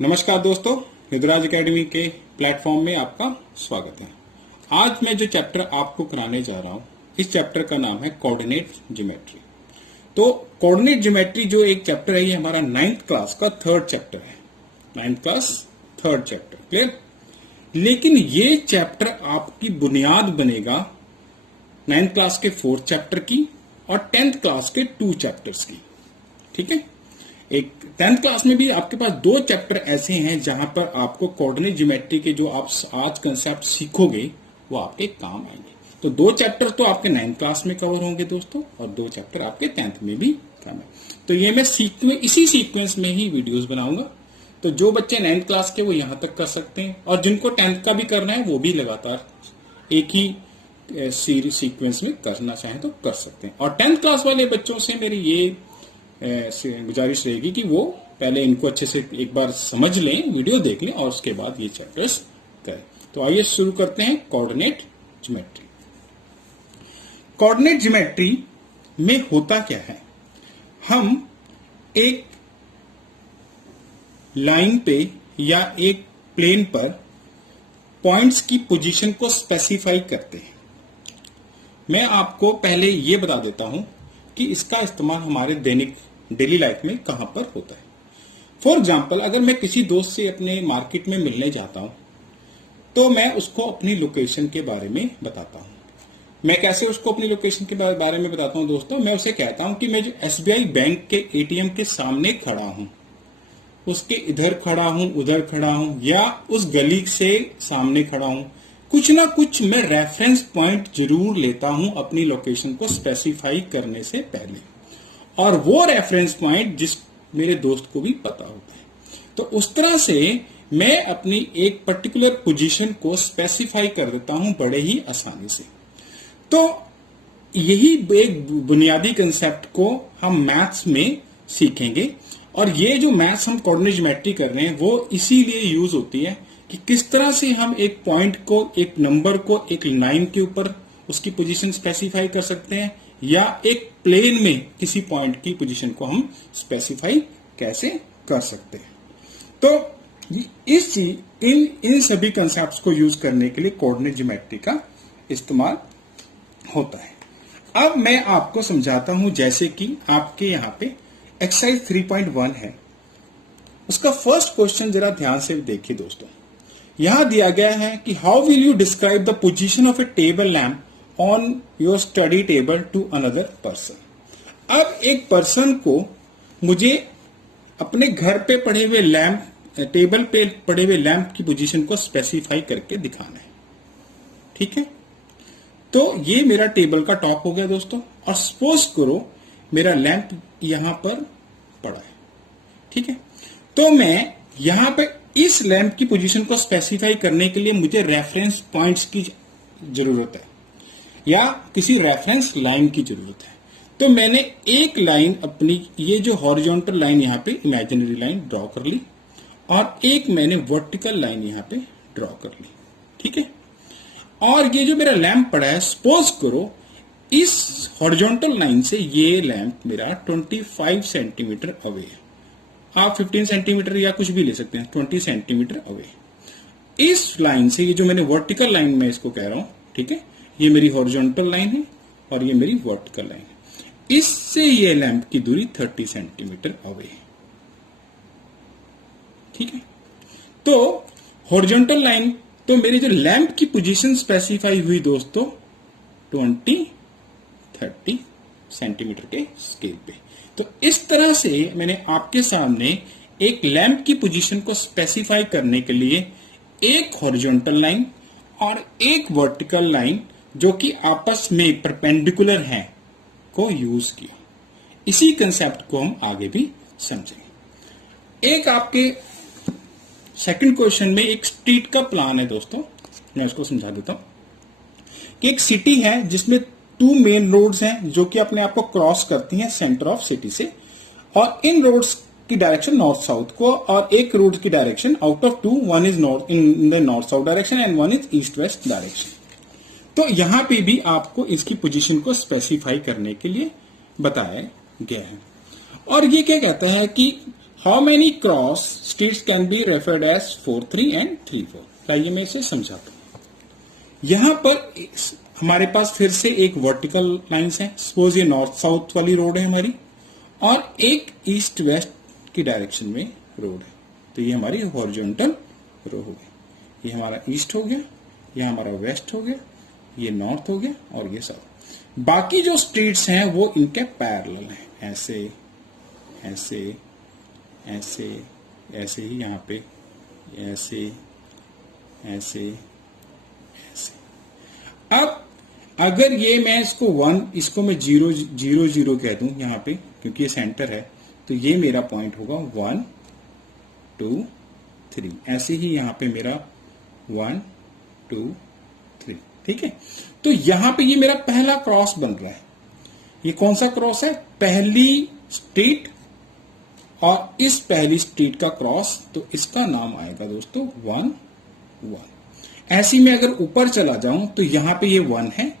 नमस्कार दोस्तों, रुद्राज एकेडमी के प्लेटफॉर्म में आपका स्वागत है। आज मैं जो चैप्टर आपको कराने जा रहा हूं, इस चैप्टर का नाम है कोऑर्डिनेट ज्योमेट्री। तो कोऑर्डिनेट ज्योमेट्री जो एक चैप्टर है, ये हमारा 9th क्लास का थर्ड चैप्टर है। 9th class third chapter, clear. लेकिन ये चैप्टर आपकी बुनियाद बनेगा 9th क्लास के 4th चैप्टर की और 10th क्लास के 2 चैप्टर्स की। ठीक है, एक 10th क्लास में भी आपके पास 2 चैप्टर ऐसे हैं जहां पर आपको कोऑर्डिनेट ज्योमेट्री के जो आप आज कंसेप्ट सीखोगे वो आपके काम आएंगे। तो 2 चैप्टर तो आपके 9th क्लास में कवर होंगे दोस्तों, और 2 चैप्टर आपके 10th में भी काम है। तो ये मैं इसी सीक्वेंस में ही वीडियोस बनाऊंगा। तो जो बच्चे 9th क्लास के वो यहां तक कर सकते हैं, और जिनको 10th का भी करना है वो भी लगातार एक ही सीरीज सीक्वेंस में करना चाहें तो कर सकते हैं। और 10th क्लास वाले बच्चों से मेरी ये गुजारिश रहेगी कि वो पहले इनको अच्छे से एक बार समझ लें, वीडियो देख लें, और उसके बाद ये चैप्टर्स करें। तो आइए शुरू करते हैं कोऑर्डिनेट ज्योमेट्री। कोऑर्डिनेट ज्योमेट्री में होता क्या है, हम एक लाइन पे या एक प्लेन पर पॉइंट्स की पोजीशन को स्पेसिफाई करते हैं। मैं आपको पहले ये बता देता हूं कि इसका इस्तेमाल हमारे डेली लाइफ में कहां पर होता है। फॉर एग्जाम्पल, अगर मैं किसी दोस्त से अपने मार्केट में मिलने जाता हूं तो मैं उसको अपनी लोकेशन के बारे में बताता हूं। मैं कैसे उसको अपनी लोकेशन के बारे में बताता हूं दोस्तों, मैं उसे कहता हूं कि मैं जो एसबीआई बैंक के एटीएम के सामने खड़ा हूं, उसके इधर खड़ा हूं, उधर खड़ा हूं, या उस गली से सामने खड़ा हूं, कुछ ना कुछ मैं रेफरेंस पॉइंट जरूर लेता हूं अपनी लोकेशन को स्पेसिफाई करने से पहले, और वो रेफरेंस पॉइंट जिस मेरे दोस्त को भी पता होता है। तो उस तरह से मैं अपनी एक पर्टिकुलर पोजीशन को स्पेसिफाई कर देता हूं बड़े ही आसानी से। तो यही एक बुनियादी कंसेप्ट को हम मैथ्स में सीखेंगे, और ये जो मैथ्स हम कोऑर्डिनेट ज्योमेट्री कर रहे हैं वो इसीलिए यूज होती है कि किस तरह से हम एक पॉइंट को, एक नंबर को एक लाइन के ऊपर उसकी पोजीशन स्पेसिफाई कर सकते हैं, या एक प्लेन में किसी पॉइंट की पोजीशन को हम स्पेसिफाई कैसे कर सकते हैं। तो इन सभी कंसेप्ट्स को यूज करने के लिए कोऑर्डिनेट ज्योमेट्री का इस्तेमाल होता है। अब मैं आपको समझाता हूं, जैसे कि आपके यहां पे एक्सरसाइज 3.1 है, उसका फर्स्ट क्वेश्चन जरा ध्यान से देखिए दोस्तों। यहां दिया गया है कि how will you describe the position of a table lamp on your study table to another person. अब एक पर्सन को मुझे अपने घर पे पड़े हुए लैम्प, टेबल पे पड़े हुए लैम्प की पोजीशन को स्पेसिफाई करके दिखाना है। ठीक है, तो ये मेरा टेबल का टॉप हो गया दोस्तों, और सपोज करो मेरा लैम्प यहां पर पड़ा है। ठीक है, तो मैं यहां पे इस लैंप की पोजीशन को स्पेसिफाई करने के लिए मुझे रेफरेंस पॉइंट्स की जरूरत है, या किसी रेफरेंस लाइन की जरूरत है। तो मैंने एक लाइन अपनी, ये जो हॉरिजॉन्टल लाइन यहां पे इमेजिनरी लाइन ड्रॉ कर ली, और एक मैंने वर्टिकल लाइन यहां पे ड्रॉ कर ली। ठीक है, और ये जो मेरा लैंप पड़ा है, सपोज करो इस हॉरिजॉन्टल लाइन से ये लैंप मेरा 25 सेंटीमीटर अवे है। आप 15 सेंटीमीटर या कुछ भी ले सकते हैं, 20 सेंटीमीटर अवे। इस लाइन से, ये जो मैंने वर्टिकल लाइन में इसको कह रहा हूं, ठीक है, ये मेरी हॉरिजॉन्टल लाइन है और ये मेरी वर्टिकल लाइन है। इससे ये लैंप की दूरी 30 सेंटीमीटर अवे है। ठीक है, तो हॉरिजॉन्टल लाइन, तो मेरी जो लैंप की पोजीशन स्पेसिफाई हुई दोस्तों 20-30 सेंटीमीटर के स्केल पे। तो इस तरह से मैंने आपके सामने एक लैंप की पोजीशन को स्पेसिफाई करने के लिए एक हॉरिजॉन्टल लाइन और एक वर्टिकल लाइन, जो कि आपस में परपेंडिकुलर हैं, को यूज किया। इसी कंसेप्ट को हम आगे भी समझेंगे। एक आपके सेकंड क्वेश्चन में एक स्ट्रीट का प्लान है दोस्तों, मैं उसको समझा देता हूं कि एक सिटी है जिसमें 2 मेन रोड्स हैं जो कि अपने आप को क्रॉस करती हैं सेंटर ऑफ सिटी से, और इन रोड्स की डायरेक्शन नॉर्थ साउथ को, और एक रोड की direction out of 2, one is north in the north south direction and one is east west direction. तो यहां पे भी आपको इसकी पोजीशन को स्पेसिफाई करने के लिए बताया गया है। और ये क्या कहता है कि how many cross streets can be referred as 4, 3 and 3, 4। आइए मैं इसे समझाता हूं। यहां पर हमारे पास फिर से एक वर्टिकल लाइंस है। सपोज ये नॉर्थ साउथ वाली रोड है हमारी, और एक ईस्ट वेस्ट की डायरेक्शन में रोड है। तो ये हमारी हॉरिजॉन्टल रो हो गई। ये हमारा ईस्ट हो गया, ये हमारा वेस्ट हो गया, ये नॉर्थ हो गया और ये साउथ। बाकी जो स्ट्रीट्स हैं वो इनके पैरेलल हैं, ऐसे ऐसे ऐसे ऐसे ही, यहाँ पे ऐसे ऐसे ऐसे। अब अगर ये मैं इसको 1, इसको मैं 0 0 0 कह दूं यहाँ पे, क्योंकि ये सेंटर है, तो ये मेरा पॉइंट होगा 1 2 3। ऐसे ही यहाँ पे मेरा 1 2 3, ठीक है। तो यहां पे ये मेरा पहला क्रॉस बन रहा है। ये कौन सा क्रॉस है? पहली स्ट्रीट और इस पहली स्ट्रीट का क्रॉस, तो इसका नाम आएगा दोस्तों 1 1। ऐसी में अगर ऊपर चला जाऊं तो यहां पे ये 1 है,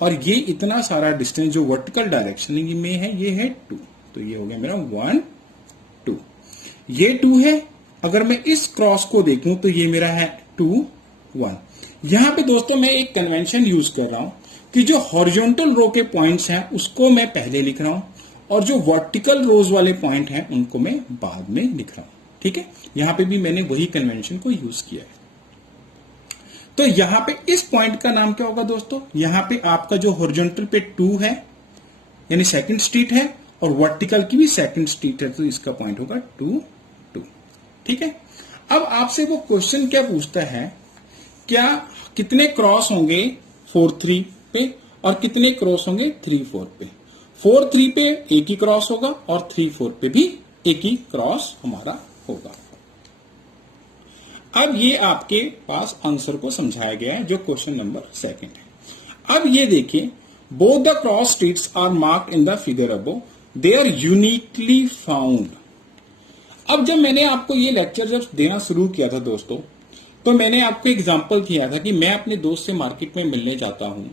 और ये इतना सारा डिस्टेंस जो वर्टिकल डायरेक्शन में है ये है 2। तो ये हो गया मेरा 1 2। ये 2 है। अगर मैं इस क्रॉस को देखूं तो ये मेरा है 2 1। यहां पे दोस्तों मैं एक कन्वेंशन यूज कर रहा हूं कि जो हॉरिजॉन्टल रो के पॉइंट्स हैं उसको मैं पहले लिख रहा हूं, और जो वर्टिकल रोज वाले पॉइंट हैं उनको मैं बाद में लिख रहा हूं, ठीक है। यहां पे भी मैंने वही कन्वेंशन को यूज किया है। तो यहां पे इस पॉइंट का नाम क्या होगा दोस्तों? यहां पे आपका जो हॉरिजॉन्टल पे 2 है, यानी सेकंड स्ट्रीट है, और वर्टिकल की भी सेकंड स्ट्रीट है, तो इसका पॉइंट होगा 2 2, ठीक है। अब आपसे वो क्वेश्चन क्या पूछता है, क्या कितने क्रॉस होंगे 4 3 पे और कितने क्रॉस होंगे 3 4 पे? 4 3 पे एक ही क्रॉस होगा और 3 4 पे भी एक ही क्रॉस हमारा होगा। अब ये आपके पास आंसर को समझाया गया है, जो क्वेश्चन नंबर 2 है। अब ये देखिए, both the cross streets are marked in the figure above, they are uniquely found. अब जब मैंने आपको ये लेक्चर जब देना शुरू किया था दोस्तों, तो मैंने आपको एग्जांपल किया था कि मैं अपने दोस्त से मार्केट में मिलने जाता हूं,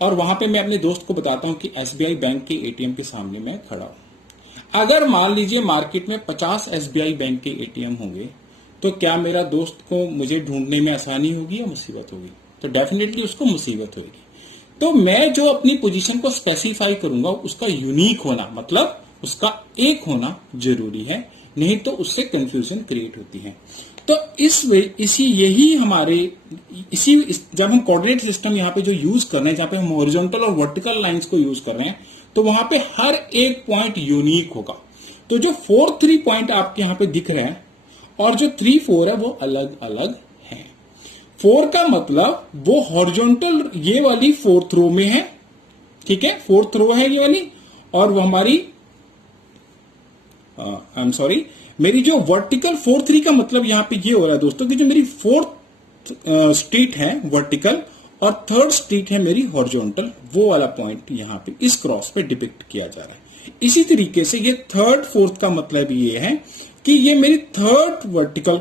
और वहां पे मैं अपने दोस्त को बताता हूं कि एसबीआई बैंक के एटीएम के सामने मैं खड़ा हूं। अगर मान लीजिए मार्केट में 50 एसबीआई बैंक के एटीएम होंगे, तो क्या मेरा दोस्त को मुझे ढूंढने में आसानी होगी या मुसीबत होगी? तो डेफिनेटली उसको मुसीबत होगी। तो मैं जो अपनी पोजीशन को स्पेसिफाई करूंगा उसका यूनिक होना, मतलब उसका एक होना जरूरी है, नहीं तो उससे कंफ्यूजन क्रिएट होती है। तो जब हम कोऑर्डिनेट सिस्टम यहाँ पे जो यूज कर रहे हैं, जहां पे हम हॉरिजॉन्टल और वर्टिकल लाइंस को यूज कर रहे हैं, तो वहां पे हर एक पॉइंट यूनिक होगा। तो जो 4 3 पॉइंट आपके यहाँ पे दिख रहे हैं और जो 3 4 है वो अलग अलग हैं। 4 का मतलब वो हॉरिजॉन्टल ये वाली 4th रो में है, ठीक है, 4th रो है ये वाली, और वो हमारी मेरी जो वर्टिकल 4 3 का मतलब यहां पे ये हो रहा है दोस्तों कि जो मेरी 4th स्ट्रीट है वर्टिकल और 3rd स्ट्रीट है मेरी हॉरिजॉन्टल, वो वाला पॉइंट यहां पे इस क्रॉस पे डिपिक्ट किया जा रहा है। इसी तरीके से ये 3rd 4th का मतलब ये है कि ये मेरी 3rd वर्टिकल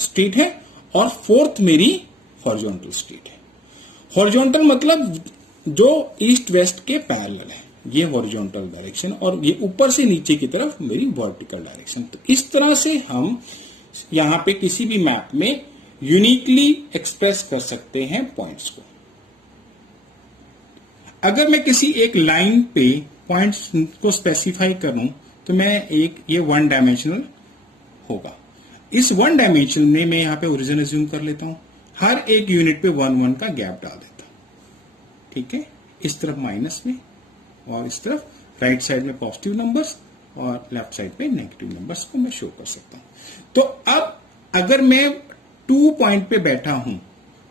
स्ट्रीट है और 4th मेरी हॉरिजॉन्टल स्ट्रीट है। हॉरिजॉन्टल मतलब जो ईस्ट वेस्ट के पैरेलल है, ये हॉरिजॉन्टल डायरेक्शन, और ये ऊपर से नीचे की तरफ मेरी वर्टिकल डायरेक्शन। तो इस तरह से हम यहां पे किसी भी मैप में यूनिकली एक्सप्रेस कर सकते हैं पॉइंट्स को। अगर मैं किसी एक लाइन पे पॉइंट्स को स्पेसिफाई करूं तो मैं ये 1 डायमेंशनल होगा। इस 1 डायमेंशन में मैं यहां पे ओरिजिन अज्यूम कर लेता हूं, हर एक यूनिट पे 1 1 का गैप डाल देता हूं, ठीक है। इस तरफ माइनस में और इस तरफ राइट साइड में पॉजिटिव नंबर्स और लेफ्ट साइड पे नेगेटिव नंबर्स को मैं शो कर सकता हूं। तो अब अगर मैं 2 पॉइंट पे बैठा हूं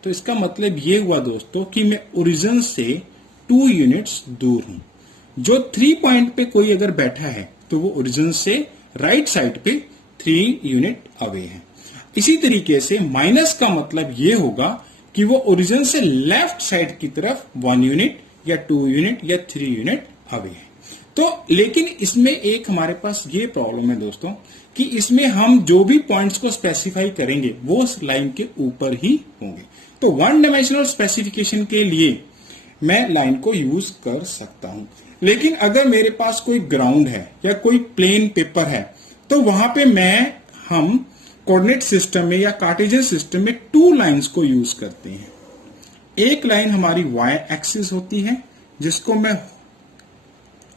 तो इसका मतलब ये हुआ दोस्तों कि मैं ओरिजिन से 2 यूनिट्स दूर हूं। जो 3 पॉइंट पे कोई अगर बैठा है तो वो ओरिजिन से राइट साइड पे 3 यूनिट अवे है। इसी तरीके से माइनस का मतलब ये होगा कि वो ओरिजिन से लेफ्ट साइड की तरफ 1 यूनिट या 2 यूनिट या 3 यूनिट अवे है। तो लेकिन इसमें एक हमारे पास ये प्रॉब्लम है दोस्तों कि इसमें हम जो भी पॉइंट्स को स्पेसिफाई करेंगे वो उस लाइन के ऊपर ही होंगे। तो 1 डायमेंशनल स्पेसिफिकेशन के लिए मैं लाइन को यूज कर सकता हूं, लेकिन अगर मेरे पास कोई ग्राउंड है या कोई प्लेन पेपर है तो वहां पे हम कोऑर्डिनेट सिस्टम में या कार्टेशियन सिस्टम में 2 लाइंस को यूज करते हैं। एक लाइन हमारी y एक्सिस होती है जिसको मैं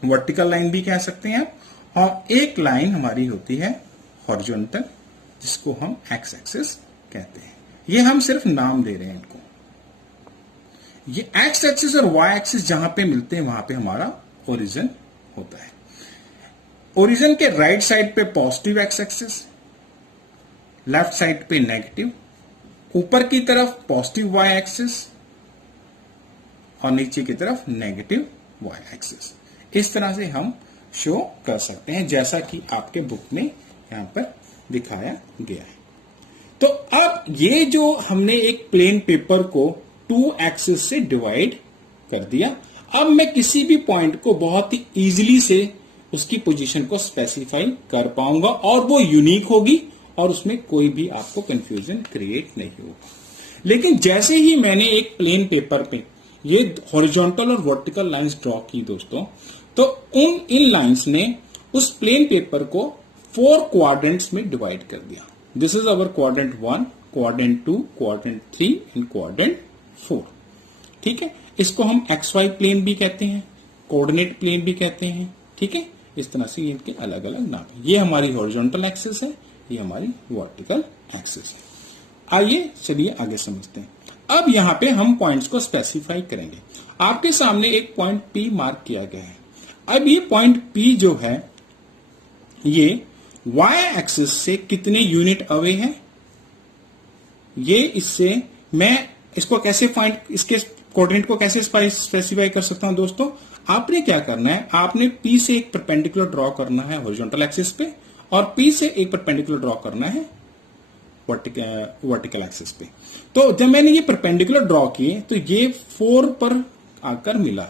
वर्टिकल लाइन भी कह सकते हैं, और एक लाइन हमारी होती है हॉरिजॉन्टल जिसको हम x एक्सिस कहते हैं। ये हम सिर्फ नाम दे रहे हैं इनको। ये x एक्सिस और y एक्सिस जहां पे मिलते हैं वहां पे हमारा ओरिजिन होता है। ओरिजिन के राइट साइड पे positive x axis, left side पे नेगेटिव, ऊपर की तरफ पॉजिटिव y एक्सिस और नीचे की तरफ नेगेटिव y एक्सिस। इस तरह से हम शो कर सकते हैं जैसा कि आपके बुक में यहां पर दिखाया गया है। तो अब ये जो हमने एक प्लेन पेपर को 2 एक्सिस से डिवाइड कर दिया, अब मैं किसी भी पॉइंट को बहुत ही इजीली से उसकी पोजीशन को स्पेसिफाई कर पाऊंगा और वो यूनिक होगी और उसमें कोई भी आपको कंफ्यूजन क्रिएट नहीं होगा। लेकिन जैसे ही मैंने एक प्लेन पेपर पे ये हॉरिजॉन्टल और वर्टिकल लाइंस ड्रॉ की दोस्तों, तो इन लाइंस ने उस प्लेन पेपर को 4 क्वाड्रेंट्स में डिवाइड कर दिया। This is our quadrant 1, quadrant 2, quadrant 3 and quadrant 4। ठीक है, इसको हम XY प्लेन भी कहते हैं, कोऑर्डिनेट प्लेन भी कहते हैं। ठीक है, इस तरह से इनके अलग अलग नाम है। ये हमारी हॉरिजॉन्टल एक्सिस है, ये हमारी वर्टिकल एक्सिस है। आइए चलिए आगे समझते हैं। अब यहां पे हम पॉइंट्स को स्पेसिफाई करेंगे। आपके सामने एक पॉइंट P मार्क किया गया है। अब ये पॉइंट P जो है ये y एक्सिस से कितने यूनिट अवे है, ये इससे मैं इसको कैसे इसके कोऑर्डिनेट को कैसे स्पेसिफाई कर सकता हूं दोस्तों। आपने क्या करना है, आपने P से एक परपेंडिकुलर ड्रॉ करना है हॉरिजॉन्टल एक्सिस पे और P से एक परपेंडिकुलर ड्रॉ करना है वर्टिकल एक्सिस पे। तो जब मैंने ये परपेंडिकुलर ड्रॉ किए तो ये 4 पर आकर मिला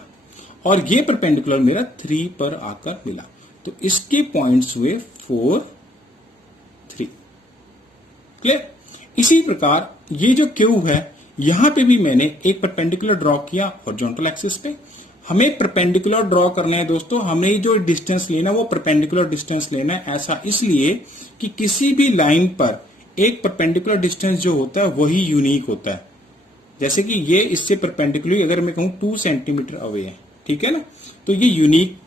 और ये परपेंडिकुलर मेरा 3 पर आकर मिला। तो इसके पॉइंट्स हुए 4, 3। क्लियर। इसी प्रकार ये जो क्यू है यहां पे भी मैंने एक परपेंडिकुलर ड्रॉ किया हॉरिजॉन्टल एक्सिस पे। हमें परपेंडिकुलर ड्रॉ करना है दोस्तों, हमें जो डिस्टेंस लेना वो परपेंडिकुलर डिस्टेंस लेना है। ऐसा इसलिए कि किसी भी लाइन पर एक परपेंडिकुलर डिस्टेंस जो होता है वही यूनिक होता है। जैसे कि ये इससे परपेंडिकुलर अगर मैं कहूं 2 सेंटीमीटर अवे है, ठीक है ना, तो ये यूनिक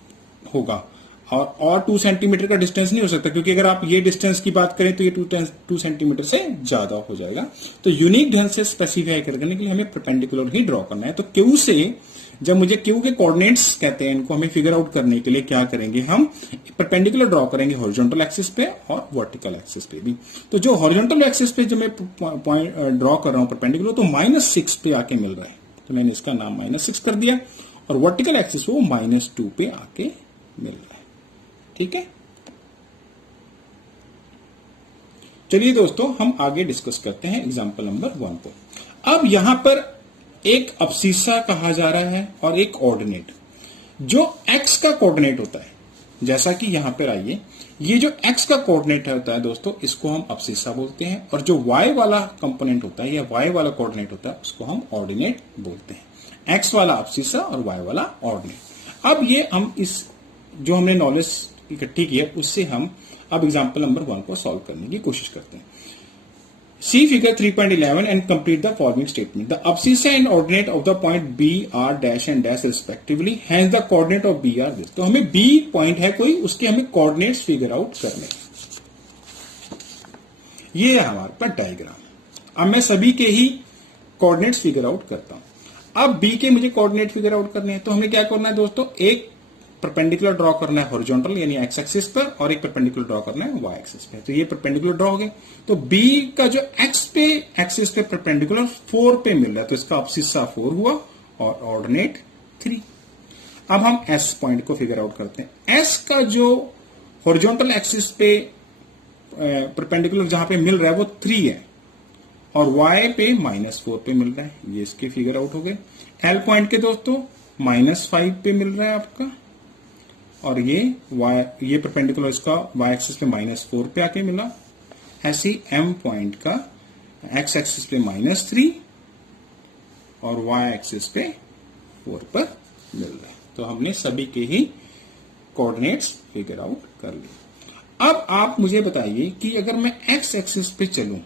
होगा और 2 सेंटीमीटर का डिस्टेंस नहीं हो सकता, क्योंकि अगर आप ये डिस्टेंस की बात करें तो ये 2 सेंटीमीटर से ज्यादा हो जाएगा। तो यूनिक ढंग से स्पेसिफाई करने के लिए हमें परपेंडिकुलर ही ड्रॉ करना है। तो क्यू से जब मुझे क्यू के कोऑर्डिनेट्स कहते हैं, इनको हमें फिगर आउट करने के लिए क्या करेंगे, हम परपेंडिकुलर ड्रॉ करेंगे हॉरिजॉन्टल एक्सिस पे और वर्टिकल एक्सिस पे भी। तो जो हॉरिजॉन्टल एक्सिस पे जो मैं पॉइंट ड्रॉ कर रहा हूं परपेंडिकुलर, तो -6 पे आके मिल रहा है, तो मैंने इसका नाम -6 कर दिया। और वर्टिकल एक्सिस वो -2 पे आके मिल रहा है। ठीक है, चलिए दोस्तों हम आगे डिस्कस करते हैं एग्जांपल नंबर 1 को। अब यहां पर एक अब्सिस्सा कहा जा रहा है और एक ऑर्डिनेट। जो x का कोऑर्डिनेट होता है, जैसा कि यहां पर आइए, ये जो x का कोऑर्डिनेट होता है दोस्तों, इसको हम अब्सिस्सा बोलते हैं, और जो y वाला कंपोनेंट होता है या y वाला कोऑर्डिनेट होता है उसको हम ऑर्डिनेट बोलते हैं। x वाला अब्सिस्सा और y वाला ऑर्डिनेट। अब ये हम इस जो हमने नॉलेज इकट्ठी की है उससे हम अब एग्जांपल नंबर 1 को सॉल्व करने की कोशिश करते हैं। See figure 3.11 and complete the following statement. The abscissa and ordinate of the point B are dash and dash respectively. Hence the coordinate of B are this. तो हमें B पॉइंट है कोई, उसके हमें कोऑर्डिनेट्स फिगर आउट करने। ये है हमारे पास डायग्राम। अब मैं सभी के ही कोऑर्डिनेट्स फिगर आउट करता हूं। अब B के मुझे कोऑर्डिनेट फिगर आउट करने हैं, तो हमें क्या करना है दोस्तों, एक परपेंडिकुलर ड्रॉ करना है हॉरिजॉन्टल यानी एक्स एक्सिस पर और एक परपेंडिकुलर ड्रॉ करना है वाई एक्सिस पे। तो ये परपेंडिकुलर ड्रॉ हो गए। तो बी का जो एक्स पे एक्सिस पे परपेंडिकुलर 4 पे मिल रहा है, तो इसका अब्सिस्सा 4 हुआ और ऑर्डिनेट 3। अब हम एस पॉइंट को फिगर आउट करते हैं। एस का जो हॉरिजॉन्टल एक्सिस पे परपेंडिकुलर जहां पे मिल रहा है वो 3 है और वाई पे -4 पे मिल रहा है, ये इसके फिगर आउट हो गए। एल पॉइंट के दोस्तों -5 पे मिल रहा है आपका, और ये परपेंडिकुलर इसका y एक्सिस पे -4 पे आके मिला। ऐसी m पॉइंट का x एक्सिस पे -3 और y एक्सिस पे 4 पर मिल रहा है। तो हमने सभी के ही कोऑर्डिनेट्स फिगर आउट कर लिए। अब आप मुझे बताइए कि अगर मैं एक्स एक्सिस पे चलूं,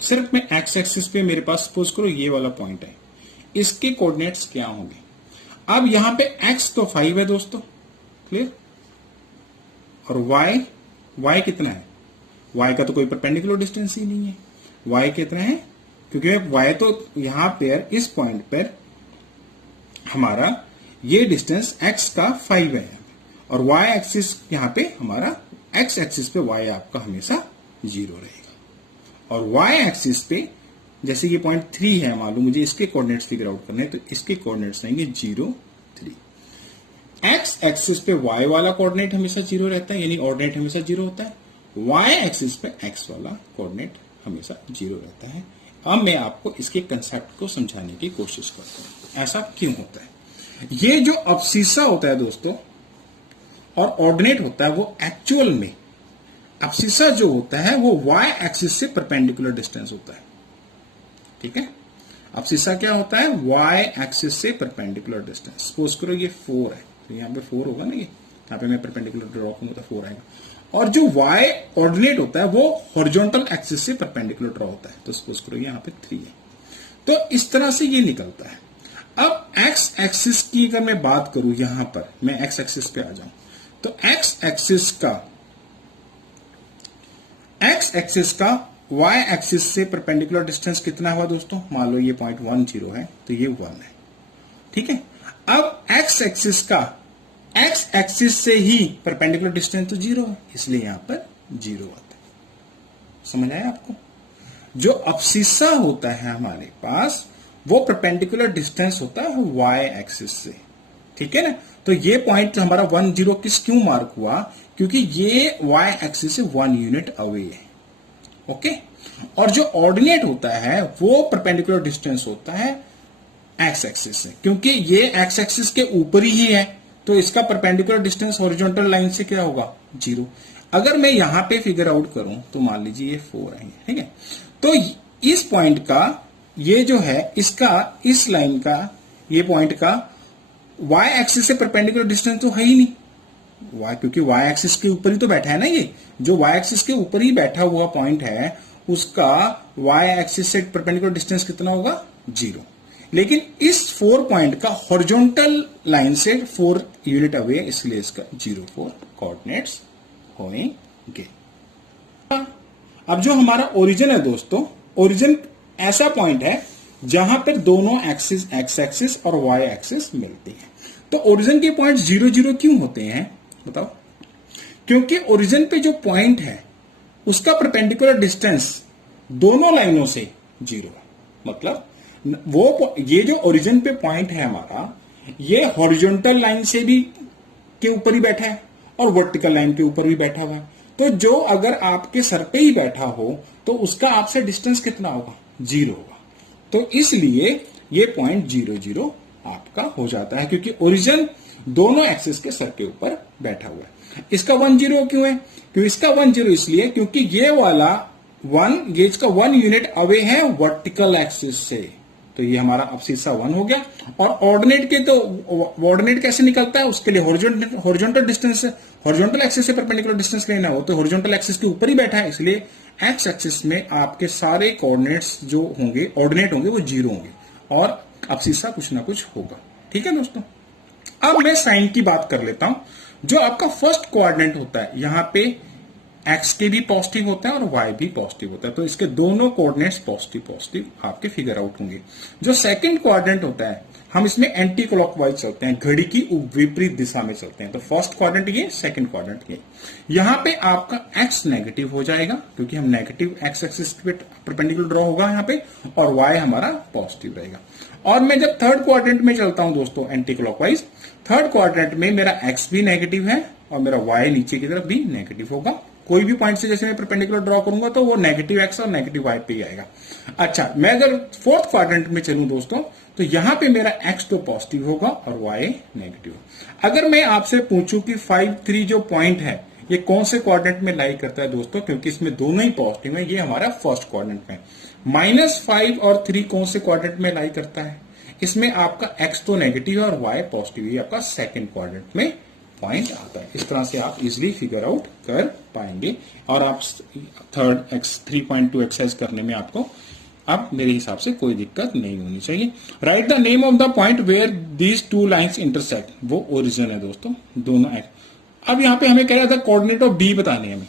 सिर्फ मैं एक्स एक्सिस पे, मेरे पास सपोज करो ये वाला पॉइंट है, इसके कोऑर्डिनेट्स क्या होंगे? अब यहां पे एक्स तो 5 है दोस्तों, क्लियर, और वाई कितना है? वाई का तो कोई परपेंडिकुलर डिस्टेंस ही नहीं है। वाई कितना है? क्योंकि वाई तो यहां पर इस पॉइंट पर हमारा ये डिस्टेंस एक्स का 5 है, और वाई एक्सिस यहां पे हमारा, एक्स एक्सिस पे वाई आपका हमेशा 0 रहेगा, और वाई एक्सिस पे जैसे ये पॉइंट 3 है, मान लो मुझे इसके कोऑर्डिनेट्स फिगर आउट करने हैं, तो इसके कोऑर्डिनेट्स आएंगे 0, 3। एक्स एक्सिस पे वाई वाला कोऑर्डिनेट हमेशा 0 रहता है, यानी ऑर्डिनेट हमेशा 0 होता है। वाई एक्सिस पे एक्स वाला कोऑर्डिनेट हमेशा 0 रहता है। अब मैं आपको इसके कंसेप्ट को समझाने की कोशिश करता हूं, ऐसा क्यों होता है। ये जो अब्सिस्सा होता है दोस्तों और ऑर्डिनेट होता है, वो एक्चुअल में अब्सिस्सा जो होता है वो वाई एक्सिस से परपेंडिकुलर डिस्टेंस होता है, ठीक है। अब्सिस्सा क्या होता है? वाई एक्सिस से परपेंडिकुलर डिस्टेंस। सपोज करो ये 4 है, तो यहां पे 4 होगा ना, ये यहां पे मैं परपेंडिकुलर ड्रॉ करूंगा तो 4 आएगा। और जो वाई ऑर्डिनेट होता है वो हॉरिजॉन्टल एक्सिस से परपेंडिकुलर ड्रॉ होता है, तो सपोज करो यहां पे 3 है। तो इस तरह से ये निकलता है। अब एक्स एक्सिस की अगर मैं बात करूं, यहां पर मैं एक्स एक्सिस पे आ जाऊं, तो एक्स एक्सिस का वाई एक्सिस से परपेंडिकुलर डिस्टेंस कितना हुआ दोस्तों? मान लो ये पॉइंट 1 0 है, तो ये 1 है, ठीक है। अब एक्स एक्सिस का एक्स एक्सिस से ही परपेंडिकुलर डिस्टेंस तो 0 है, इसलिए यहां पर 0 आता है। समझ आया आपको? जो अब्सिस्सा होता है हमारे पास, वो परपेंडिकुलर डिस्टेंस होता है वाई एक्सिस से, ठीक है ना। तो ये पॉइंट हमारा 1 0 किस क्यों मार्क हुआ? क्योंकि ये वाई एक्सिस से 1 यूनिट अवे है, ओके। और जो ऑर्डिनेट होता है वो परपेंडिकुलर डिस्टेंस होता है एक्स एक्सिस से, क्योंकि ये एक्स एक्सिस के ऊपर ही है, तो इसका परपेंडिकुलर डिस्टेंस हॉरिजॉन्टल लाइन से क्या होगा? 0। अगर मैं यहां पे फिगर आउट करूं तो मान लीजिए ये 4 है, ठीक है। तो इस पॉइंट का ये जो है, इसका इस लाइन का, ये पॉइंट का वाई एक्सिस से परपेंडिकुलर डिस्टेंस तो है ही नहीं, वाई, क्योंकि वाई एक्सिस के ऊपर ही तो बैठा है ना। ये जो वाई एक्सिस के ऊपर ही बैठा हुआ पॉइंट है, उसका वाई एक्सिस से परपेंडिकुलर डिस्टेंस कितना होगा? 0। लेकिन इस 4 पॉइंट का हॉरिजॉन्टल लाइन से 4 यूनिट अवे, इसलिए इसका 0 4 कोऑर्डिनेट्स होंगे। अब जो हमारा ओरिजिन है दोस्तों, ओरिजिन ऐसा पॉइंट है जहां पर दोनों एक्सिस, एक्स एक्सिस और वाई एक्सिस मिलती है। तो ओरिजिन के पॉइंट 0 0 क्यों होते हैं बताओ? क्योंकि ओरिजिन पे जो पॉइंट है उसका परपेंडिकुलर डिस्टेंस दोनों लाइनों से 0 है। मतलब वो ये जो ओरिजिन पे पॉइंट है हमारा, ये हॉरिजॉन्टल लाइन से भी के ऊपर ही बैठा है और वर्टिकल लाइन के ऊपर भी बैठा हुआ है। तो जो अगर आपके सर पे ही बैठा हो तो उसका आपसे डिस्टेंस कितना होगा? 0 होगा। तो इसलिए ये पॉइंट 0 0 आपका हो जाता है, क्योंकि ओरिजिन दोनों एक्सिस के सर के ऊपर बैठा हुआ है। इसका 1 0 क्यों है? क्योंकि इसका 1 0 इसलिए क्योंकि ये वाला 1, ये इसका 1 यूनिट अवे है वर्टिकल एक्सिस से, तो ये हमारा अब्सिस्सा 1 हो गया। और ऑर्डिनेट के, तो ऑर्डिनेट कैसे निकलता है? उसके लिए हॉरिजॉन्टल डिस्टेंस, हॉरिजॉन्टल एक्सिस से परपेंडिकुलर डिस्टेंस लेना हो तो हॉरिजॉन्टल एक्सिस के ऊपर ही बैठा है, इसलिए एक्स एक्सिस में आपके सारे कोऑर्डिनेट्स जो होंगे, ऑर्डिनेट होंगे, वो 0 होंगे और अब्सिस्सा कुछ ना कुछ होगा। ठीक है दोस्तों। अब मैं साइन की बात कर लेता हूं। जो आपका फर्स्ट कोऑर्डिनेट होता है, यहां पे एक्स के भी पॉजिटिव होता है और वाई भी पॉजिटिव होता है, तो इसके दोनों कोऑर्डिनेट्स पॉजिटिव पॉजिटिव आपके फिगर आउट होंगे। जो सेकंड कोऑर्डिनेट होता है, हम इसमें एंटी क्लॉकवाइज चलते हैं, घड़ी की विपरीत दिशा में चलते हैं। तो फर्स्ट क्वाड्रेंट ये, सेकंड क्वाड्रेंट ये। यहां पे आपका एक्स नेगेटिव हो जाएगा क्योंकि हम नेगेटिव एक्स एक्सिस पे परपेंडिकुलर ड्रॉ होगा यहां पे, और वाई हमारा पॉजिटिव रहेगा। और मैं जब थर्ड क्वाड्रेंट में चलता हूं दोस्तों एंटी क्लॉकवाइज, थर्ड क्वाड्रेंट में मेरा एक्स भी नेगेटिव है और मेरा वाई नीचे की तरफ भी नेगेटिव होगा। कोई भी पॉइंट से जैसे मैं परपेंडिकुलर ड्रॉ करूंगा तो वो नेगेटिव एक्स और नेगेटिव वाई पे ही आएगा। अच्छा, मैं अगर फोर्थ क्वाड्रेंट में चलूं दोस्तों, तो यहां पे मेरा एक्स तो पॉजिटिव होगा और वाई नेगेटिव। अगर मैं आपसे पूछूं कि 5 3 जो पॉइंट है ये कौन से क्वाड्रेंट में लाई करता है दोस्तों, क्योंकि इसमें दोनों ही पॉजिटिव है, ये हमारा फर्स्ट क्वाड्रेंट में। -5 और 3 कौन से क्वाड्रेंट में लाई करता है? इसमें आपका एक्स तो नेगेटिव है और वाई पॉजिटिव है, आपका सेकंड क्वाड्रेंट में पॉइंट आता है। इस तरह से आप इजिली फिगर आउट कर पाएंगे और आप 3.2 एक्सरसाइज करने में आपको अब मेरे हिसाब से कोई दिक्कत नहीं होनी चाहिए। Write the name of the point where these two lines intersect, वो ओरिजिन है दोस्तों दोनों। अब यहां पे हमें कह रहा था कोऑर्डिनेट ऑफ बी बताने हमें।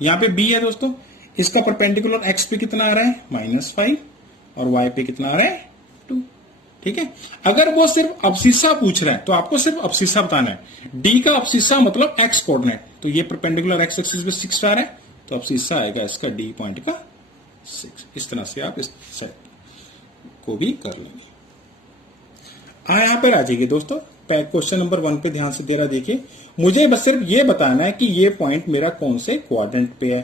यहां पे बी है दोस्तों, इसका परपेंडिकुलर एक्स पे कितना आ रहा है -5 और वाई पे कितना आ रहा है 2। ठीक है, अगर वो सिर्फ अब्सिस्सा पूछ रहा है तो आपको सिर्फ अब्सिस्सा बताना है। डी का अब्सिस्सा मतलब एक्स कोऑर्डिनेट, तो ये परपेंडिकुलर एक्स एक्सिस पे 6 स्टार है तो अब्सिस्सा आएगा इसका डी पॉइंट का 6। इस तरह से आप इस सेट को भी कर लेंगे। यहां पर आ जाइए दोस्तों, क्वेश्चन नंबर 1 पे ध्यान से देरा देखिए। मुझे बस सिर्फ ये बताना है कि ये पॉइंट मेरा कौन से क्वाड्रेंट पे है,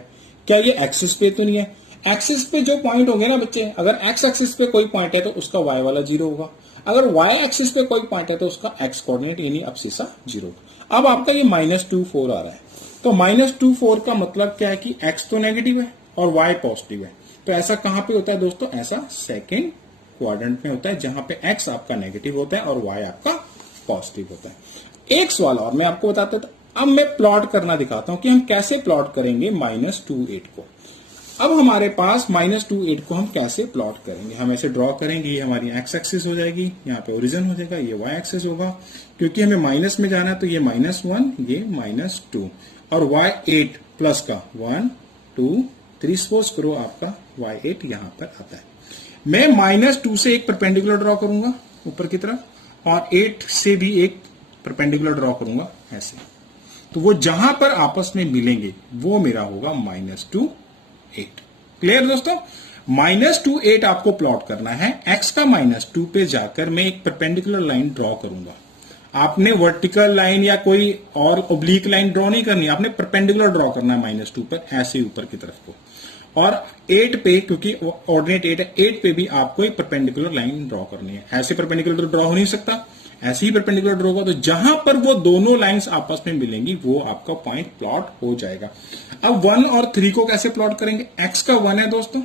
क्या ये एक्सिस पे तो नहीं है। एक्सिस पे जो पॉइंट होंगे ना बच्चे, अगर एक्स एक्सिस पे कोई पॉइंट है तो उसका वाई वाला 0 होगा, अगर वाई एक्सिस पे कोई पॉइंट है तो उसका एक्स कोऑर्डिनेट यानी अब्सिस्सा 0 होगा। अब आपका ये -2 4 आ रहा है, तो -2 4 का मतलब क्या है कि एक्स तो नेगेटिव है और वाई पॉजिटिव है। तो ऐसा कहां पे होता है दोस्तों, ऐसा सेकेंड क्वाड्रेंट में होता है जहां पे एक्स आपका नेगेटिव होता है और वाई आपका पॉजिटिव होता है। एक सवाल और मैं आपको बताता था, अब मैं प्लॉट करना दिखाता हूं कि हम कैसे प्लॉट करेंगे -28 को। अब हमारे पास -28 को हम कैसे प्लॉट करेंगे, हम ऐसे ड्रॉ करेंगे, ये हमारी एक्स एक्सिस हो जाएगी, यहाँ पे ओरिजिन हो जाएगा, ये वाई एक्सिस होगा, क्योंकि हमें माइनस में जाना तो ये -1 ये -2 और y8 प्लस का 1 2 3 सपोज करो आपका y8 यहां पर आता है। मैं -2 से एक परपेंडिकुलर ड्रॉ करूंगा ऊपर की तरफ और 8 से भी एक परपेंडिकुलर ड्रॉ करूंगा ऐसे, तो वो जहां पर आपस में मिलेंगे वो मेरा होगा -2 8। क्लियर दोस्तों, -2 8 आपको प्लॉट करना है। x का -2 पे जाकर मैं एक परपेंडिकुलर लाइन ड्रॉ करूंगा। आपने वर्टिकल लाइन या कोई और ओब्लिक लाइन ड्रॉ नहीं करनी, आपने परपेंडिकुलर ड्रॉ करना है -2 पर, ऐसे ऊपर की तरफ को। और 8 पे, क्योंकि ऑर्डिनेट 8 है, 8 पे भी आपको एक परपेंडिकुलर लाइन ड्रॉ करनी है। ऐसे परपेंडिकुलर ड्रॉ हो नहीं सकता, ऐसे ही परपेंडिकुलर ड्रॉ होगा, तो जहां पर वो दोनों लाइंस आपस में मिलेंगी वो आपका पॉइंट प्लॉट हो जाएगा। अब 1 और 3 को कैसे प्लॉट करेंगे, x का 1 है दोस्तों,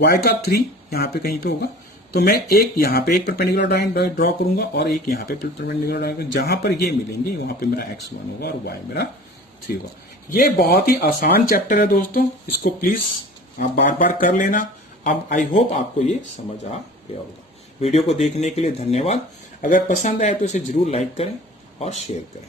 y का 3 यहां पे कहीं पे होगा, तो मैं एक यहां पे एक परपेंडिकुलर लाइन ड्रॉ करूंगा और एक यहां पे परपेंडिकुलर लाइन, जहां पर ये मिलेंगे वहां पे मेरा x 1 होगा और y मेरा 3 होगा। ये बहुत ही आसान चैप्टर है दोस्तों, इसको प्लीज आप बार बार कर लेना। अब आई होप आपको ये समझ आ गया होगा। वीडियो को देखने के लिए धन्यवाद। अगर पसंद आए तो इसे जरूर लाइक करें और शेयर करें।